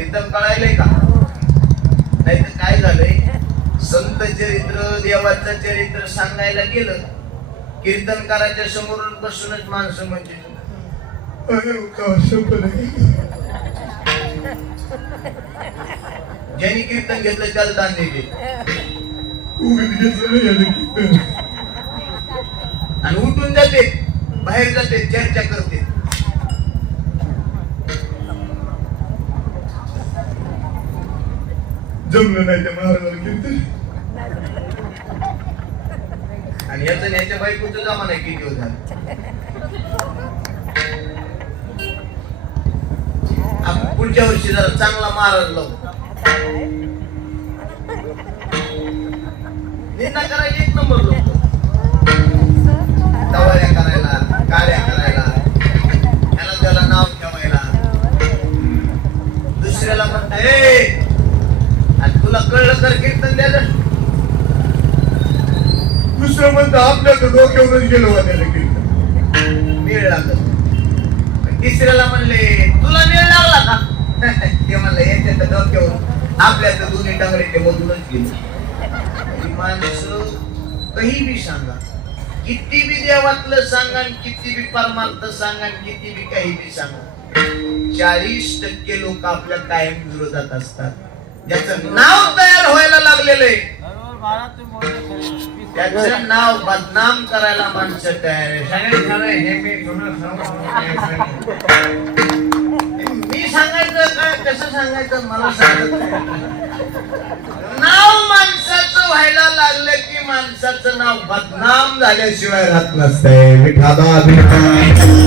कीर्तन कळायलंय का? नाही तर काय झालंय? संत चरित्र देवाचं चरित्र सांगायला गेलं कीर्तनकाराच्या समोर बसूनच माणसं म्हणजे. ज्यांनी कीर्तन घेतलं त्याला दान कीर्तन. आणि उठून जाते बाहेर जाते चर्चा करते. जमलं नाही त्या महाराजाला कीर्तन आणि याचं आणि याच्या बायकोचं जमा नाही किती दिवस पुढच्या वर्षी जरा चांगला महाराज लावू. निंदा करायला एक नंबर लोक. टवाळ्या करायला काड्या करायला. त्याला त्याला नाव ठेवायला. दुसऱ्याला म्हणता ए तुला कळलं तर कीर्तन द्यायला दुसरं म्हणतं आपल्या तर डोक्यावरच गेलो त्याला कीर्तन वेळ लागत तिसऱ्याला म्हणले तुला वेळ लागला का? ते म्हणलं याच्या तर डोक्यावर आपल्या तर दोन्ही टांगडे ते मधूनच गेले. माणसं काही बी सांगा. किती बी देवातलं सांगा आणि किती बी परमार्थ सांगा किती बी काही बी सांगा. चाळीस टक्के लोक आपल्या कायम विरोधात असतात. ज्याचं नाव तयार व्हायला लागलेलं आहे. त्याचं नाव बदनाम करायला माणसं तयार आहे. सांगायचं खरं आहे, हे मी सांगायचं काय कसं सांगायचं मला सांगत. नाव माणसाचं व्हायला लागलं की माणसाचं नाव बदनाम झाल्याशिवाय राहत नसतंय. विठाबा विठा